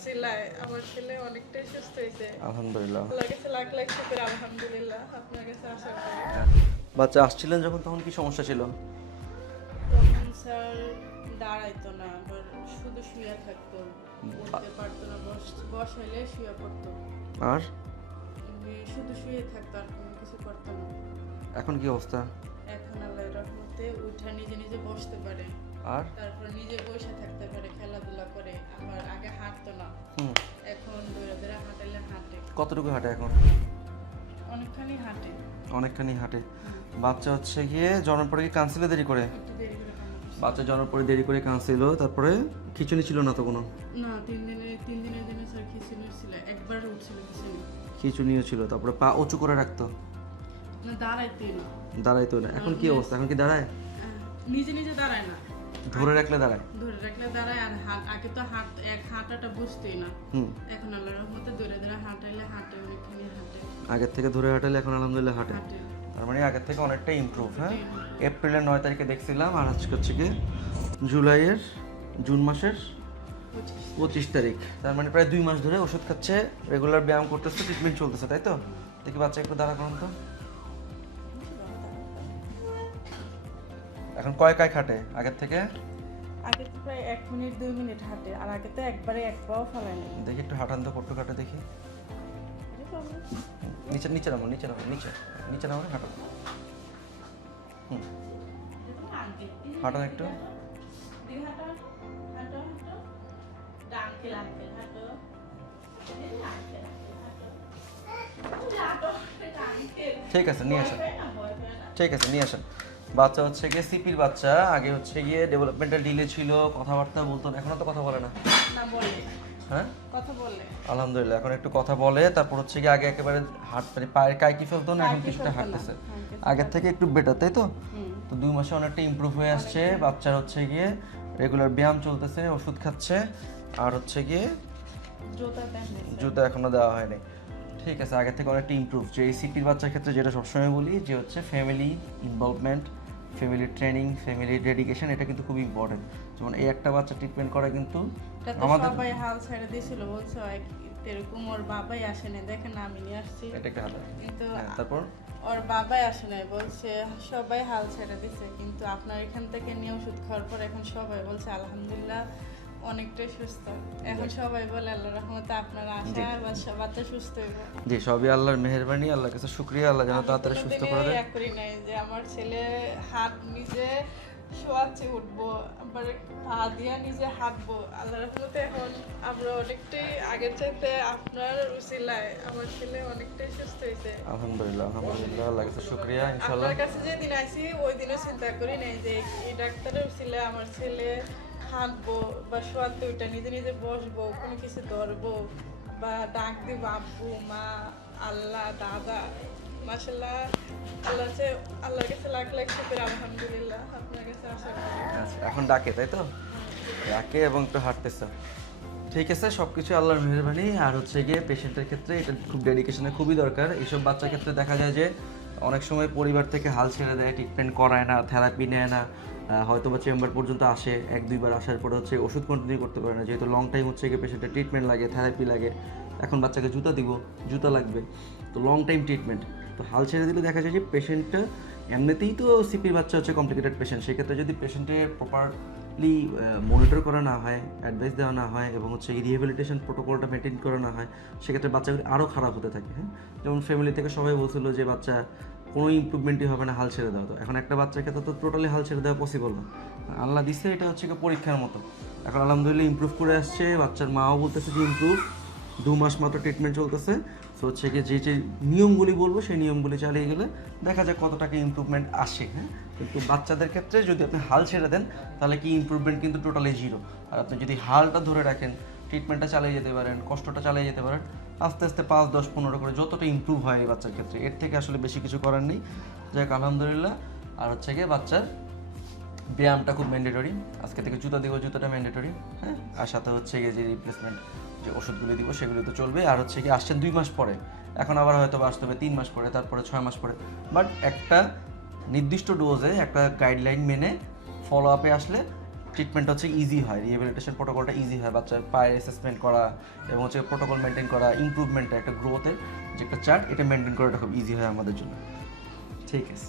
আমার ছেলে অনেকটাই সুস্থ হয়েছে। আলহামদুলিল্লাহ। আল্লাহর কাছে লাখ লাখ শুকর আলহামদুলিল্লাহ। আপনার কাছে আশা করি। বাচ্চা আসছিলেন যখন তখন কি সমস্যা ছিল? তখন স্যার দাঁড়াইতো না আবার শুধু শুয়ে থাকতো। উঠতে পারতো না বস বসাইলে শুয়ে পড়তো। আর? শুধু শুয়ে থাকতো আর কোনো কিছু করতো না। এখন কি অবস্থা? এখন আল্লাহর রহমতে উঠা নিজে নিজে বসতে পারে। আর? তারপর নিজে বসে থাকতে পারে খেলাধুলা করে। আবার কতটুকু হাঁটে এখন? অনেকখানি হাঁটে। অনেকখানি হাঁটে। বাচ্চা হচ্ছে গিয়ে জন্মের পরে কি কাউন্সিলে দেরি করে। বাচ্চা জন্মের পরে দেরি করে কাউন্সিল তারপরে খিচুনি ছিল না তো কোনো না তিন দিনে তিন দিনের দিনে স্যার খিচুনি ছিল। একবার উঠছিল খিচুনি খিচুনিও ছিল তারপরে পা উঁচু করে রাখতো? না দাঁড়াইতেই না। দাঁড়াইতো না। এখন কি অবস্থা? এখন কি দাঁড়ায়? নিজে নিজে দাঁড়ায় না। ধরে রাখলে দাঁড়ায়। ধরে রাখলে দাঁড়ায় আর হাত আগে তো হাত এক হাঁটাটা বুঝতেই না। হুম। এখন আল্লাহর রহমতে দৌড়ে দৌড়ে হাঁটাইলে হাঁটে অনেকখানি হাঁটে। আগের থেকে ধরে হাঁটালে এখন আলহামদুলিল্লাহ হাঁটে। তার মানে আগের থেকে অনেকটা ইমপ্রুভ হ্যাঁ? এপ্রিলের নয় তারিখে দেখছিলাম আর আজকে হচ্ছে কি জুলাইয়ের জুন মাসের পঁচিশ। পঁচিশ তারিখ। তার মানে প্রায় দুই মাস ধরে ওষুধ খাচ্ছে রেগুলার ব্যায়াম করতেছে ট্রিটমেন্ট চলতেছে তাই তো? দেখি বাচ্চা একটু দাঁড়া করুন তো। এখন কয় কয় খাটে? আগের থেকে? আগে তো প্রায় এক মিনিট দুই মিনিট হাঁটে আর আগে তো একবারে এক পাও ফেলায় নাই। দেখি একটু হাঁটান তো কট্টু কাটে দেখি। নিচে নিচে নামো নিচে নামো নিচে। নিচে নামো হাঁটো। হুম। হাঁটান একটু। ঠিক আছে নিয়ে আসেন। ঠিক আছে নিয়ে আসেন। বাচ্চা হচ্ছে গিয়ে সিপির বাচ্চা আগে হচ্ছে গিয়ে ডেভেলপমেন্টাল ডিলে ছিল কথাবার্তা বলতো না এখনও তো কথা বলে না। না বলে। হ্যাঁ? কথা বললে আলহামদুলিল্লাহ এখন একটু কথা বলে তারপর হচ্ছে গিয়ে আগে একেবারে হাঁট মানে পায়ের কাইকি ফেলতো না এখন কিছুটা হাঁটতেছে। আগের থেকে একটু বেটার তাই তো? তো দুই মাসে অনেকটা ইমপ্রুভ হয়ে আসছে বাচ্চার হচ্ছে গিয়ে রেগুলার ব্যায়াম চলতেছে ওষুধ খাচ্ছে আর হচ্ছে গিয়ে জুতো এখনও দেওয়া হয়নি। ঠিক আছে আগের থেকে অনেকটা ইমপ্রুভ যে এই সিপির বাচ্চার ক্ষেত্রে যেটা সবসময় বলি যে হচ্ছে family involvement family training family dedication এটা কিন্তু খুব ইম্পর্টেন্ট যেমন এই একটা বাচ্চা ট্রিটমেন্ট করা কিন্তু আমাদের সবাই হাল ছেড়ে দিয়েছিল বলছো এরকম ওর বাবাই আসে না দেখেন না আমি নিয়ে আসছি। এটা একটা হাতে কিন্তু হ্যাঁ, তারপর? ওর বাবাই আসে নাই বলছে সবাই হাল ছেড়ে দিছে কিন্তু আপনার এখান থেকে নিয়ে ওষুধ খাওয়ার পর এখন সবাই বলছে আলহামদুলিল্লাহ অনেকটাই সুস্থ। এখন সবাই বলে আল্লাহ রহমতে আপনার আশা আর বাচ্চা বাচ্চা সুস্থ হইব। জি সবই আল্লাহর মেহেরবানি আল্লাহর কাছে শুক্রিয়া আল্লাহ যেন তাড়াতাড়ি সুস্থ করে দেয় ইয়া করি নাই যে আমার ছেলে হাত নিজে শোয়াচ্ছে উঠবো আবার পা দিয়া নিজে হাঁটবো। আল্লাহ রহমতে এখন আমরা অনেকটাই আগের চাইতে আপনার উসিলায় আমার ছেলে অনেকটাই সুস্থ হয়েছে আলহামদুলিল্লাহ আলহামদুলিল্লাহ আল্লাহর কাছে শুক্রিয়া ইনশাল্লাহ আপনার কাছে যেদিন আইসি ওই দিনও চিন্তা করি নাই যে এই ডাক্তারের উসিলায় আমার ছেলে হাঁটবো বা শোয়াতে ওইটা নিজে নিজে বসবো কোনো কিছু ধরবো বা ডাক দিব আব্বু মা আল্লাহ দাদা মাসাল্লাহ আল্লাহ কাছে আল্লাহর কাছে লাখ লাখ শুক্র আলহামদুলিল্লাহ আপনার কাছে আশা আচ্ছা, এখন ডাকে তাই তো? ডাকে এবং একটু হাঁটতেছে। ঠিক আছে সব কিছু আল্লাহর মেহরবানি। আর হচ্ছে গিয়ে পেশেন্টের ক্ষেত্রে এটা খুব ডেডিকেশনের খুবই দরকার। এইসব বাচ্চার ক্ষেত্রে দেখা যায় যে অনেক সময় পরিবার থেকে হাল ছেড়ে দেয় ট্রিটমেন্ট করায় না থেরাপি নেয় না হয়তো বা চেম্বার পর্যন্ত আসে, এক দুইবার আসার পরে হচ্ছে ওষুধ কন্টিনিউ করতে পারে না, যেহেতু লং টাইম হচ্ছে গিয়ে পেশেন্টের ট্রিটমেন্ট লাগে থেরাপি লাগে, এখন বাচ্চাকে জুতা দিব, জুতা লাগবে, তো লং টাইম ট্রিটমেন্ট তো হাল ছেড়ে দিলে দেখা যায় যে পেশেন্টটা এমনিতেই তো সিপির বাচ্চা হচ্ছে কমপ্লিকেটেড পেশেন্ট সেক্ষেত্রে যদি পেশেন্টের প্রপারলি মনিটর করা না হয় অ্যাডভাইস দেওয়া না হয় এবং হচ্ছে রিহেবিলিটেশন প্রোটোকলটা মেনটেন করা না হয়, সেক্ষেত্রে বাচ্চাগুলি আরও খারাপ হতে থাকে হ্যাঁ? যেমন ফ্যামিলি থেকে সবাই বলছিল যে, বাচ্চা, কোনো ইম্প্রুভমেন্টই হবে না, হাল ছেড়ে দেওয়া তো এখন একটা বাচ্চাকে তো টোটালি হাল ছেড়ে দেওয়া পসিবল না। আল্লাহ দিচ্ছে এটা হচ্ছে পরীক্ষার মতো। এখন আলহামদুলিল্লাহ ইম্প্রুভ করে আসছে, বাচ্চার মাও বলতেছে যে ইমপ্রুভ দু মাস মাত্র ট্রিটমেন্ট চলতেছে। সো হচ্ছে গিয়ে যে যে নিয়মগুলি বলব, সেই নিয়মগুলি চালিয়ে গেলে দেখা যায় কত টাকা ইমপ্রুভমেন্ট আসে হ্যাঁ? কিন্তু বাচ্চাদের ক্ষেত্রে যদি আপনি হাল ছেড়ে দেন, তাহলে কি ইমপ্রুভমেন্ট কিন্তু টোটালি জিরো আর আপনি যদি হালটা ধরে রাখেন ট্রিটমেন্টটা চালিয়ে যেতে পারেন, কষ্টটা চালিয়ে যেতে পারেন, আস্তে আস্তে পাঁচ, দশ, পনেরো করে যতটা ইমপ্রুভ হয় এই বাচ্চার ক্ষেত্রে, এর থেকে আসলে বেশি কিছু করার নেই। যাক, আলহামদুলিল্লাহ। আর হচ্ছে গিয়ে বাচ্চার ব্যায়ামটা খুব ম্যান্ডেটরি আজকে থেকে জুতা দিব জুতাটা ম্যান্ডেটরি হ্যাঁ? আর সাথে হচ্ছে গিয়ে যে রিপ্লেসমেন্ট যে ওষুধগুলি দিব সেগুলি তো চলবে। আর হচ্ছে কি আসছেন দুই মাস পরে। এখন আবার হয়তো আসতে হবে তিন মাস পরে, তারপরে ছয় মাস পরে। বাট একটা নির্দিষ্ট ডোজে একটা গাইডলাইন মেনে ফলো আপে আসলে ট্রিটমেন্ট হচ্ছে ইজি হয়। রিহেবিলিটেশন প্রোটোকলটা ইজি হয়। বাচ্চার পায়ের অ্যাসেসমেন্ট করা এবং হচ্ছে প্রোটোকল মেনটেন করা ইমপ্রুভমেন্টটা একটা গ্রোথের যে একটা চার্ট এটা মেনটেন করাটা খুব ইজি হয় আমাদের জন্য। ঠিক আছে।